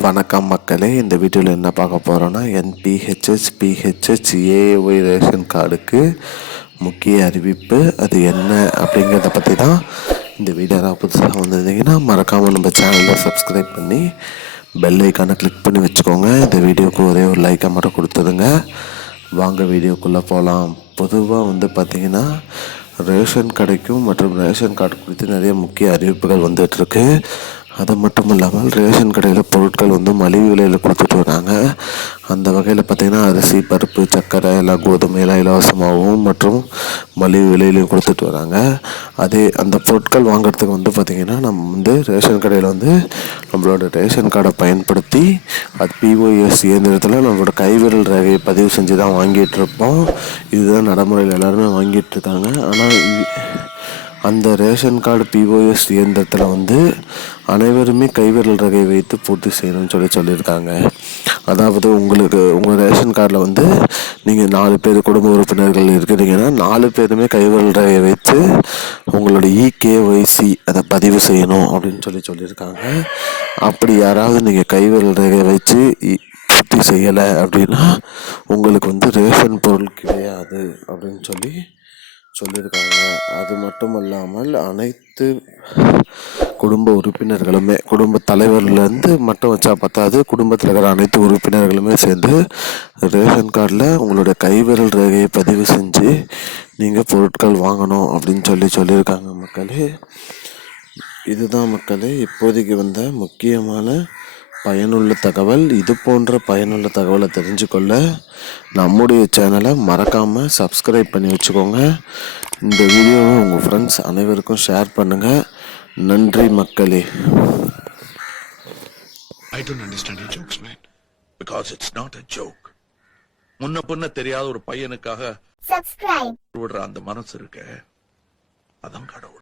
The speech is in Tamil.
வணக்கம் மக்களே, இந்த வீடியோவில் என்ன பார்க்க போகிறோன்னா என்பிஹெச்எஸ் பிஹெச்ஹெச் ஏஒய் ரேஷன் கார்டுக்கு முக்கிய அறிவிப்பு. அது என்ன அப்படிங்கிறத பற்றி தான் இந்த வீடியோவில் புதுசாக வந்திருந்தீங்கன்னா மறக்காமல் நம்ம சேனலில் சப்ஸ்கிரைப் பண்ணி பெல் ஐக்கானை கிளிக் பண்ணி வச்சுக்கோங்க. இந்த வீடியோவுக்கு ஒரே ஒரு லைக்கை மட்டும் கொடுத்துருங்க. வாங்க வீடியோக்குள்ளே போகலாம். பொதுவாக பார்த்திங்கன்னா ரேஷன் கடைக்கும் மற்றும் ரேஷன் கார்டு குறித்து நிறைய முக்கிய அறிவிப்புகள் வந்துட்டுருக்கு. அது மட்டும் இல்லாமல் ரேஷன் கடையில் பொருட்கள் மலிவு விலையில் கொடுத்துட்டு வராங்க. அந்த வகையில் பார்த்திங்கன்னா அரிசி, பருப்பு, சர்க்கரை எல்லாம் கோதுமையெல்லாம் இலவசமாகவும் மற்றும் மலிவு விலையிலையும் கொடுத்துட்டு வராங்க. அதே அந்த பொருட்கள் வாங்குறதுக்கு பார்த்திங்கன்னா நம்ம ரேஷன் கடையில் நம்மளோட ரேஷன் கார்டை பயன்படுத்தி அது பிஓஎஸ் இயந்திரத்தில் நம்மளோட கைவிரல் ரேகையை பதிவு செஞ்சு தான் வாங்கிட்டுருப்போம். இதுதான் நடைமுறையில் எல்லாருமே வாங்கிட்டுருக்காங்க. ஆனால் அந்த ரேஷன் கார்டு பிஓஎஸ் இயந்திரத்தில் அனைவருமே கைவிரல் ரகை வைத்து பூர்த்தி செய்யணும்னு சொல்லியிருக்காங்க. அதாவது உங்கள் ரேஷன் கார்டில் நீங்கள் 4 பேர் குடும்ப உறுப்பினர்கள் இருக்கிறீங்கன்னா 4 பேருமே கைவிரல் ரகை வைத்து உங்களோட இகேஒய்சி அதை பதிவு செய்யணும் அப்படின்னு சொல்லியிருக்காங்க. அப்படி யாராவது நீங்கள் கைவிரல் ரகை வச்சு பூர்த்தி செய்யலை அப்படின்னா உங்களுக்கு ரேஷன் பொருள் கிடையாது அப்படின்னு சொல்லியிருக்காங்க. அது மட்டும் இல்லாமல் அனைத்து குடும்ப உறுப்பினர்களுமே, குடும்ப தலைவர்லேருந்து மட்டும் வச்சா பத்தாது, குடும்பத்தில் இருக்கிற அனைத்து உறுப்பினர்களுமே சேர்ந்து ரேஷன் கார்டில் உங்களோட கைவிரல் ரேகையை பதிவு செஞ்சு நீங்கள் பொருட்கள் வாங்கணும் அப்படின்னு சொல்லியிருக்காங்க மக்களே. இதுதான் மக்களே இப்போதைக்கு வந்த முக்கியமான பயனுள்ள தகவல். இது போன்ற பயனுள்ள தகவலை தெரிஞ்சுக்கொள்ள நம்முடைய சேனலை மறக்காமல் சப்ஸ்கிரைப் பண்ணி வச்சுக்கோங்க. இந்த வீடியோவை உங்கள் ஃப்ரெண்ட்ஸ் அனைவருக்கும் ஷேர் பண்ணுங்கள். நன்றி மக்களே. I don't understand your jokes, man. Because it's not a joke. முன்ன பின்ன தெரியாத ஒரு பையனுக்காக விடுற அந்த மனசு இருக்க, அதான் கடவுள்.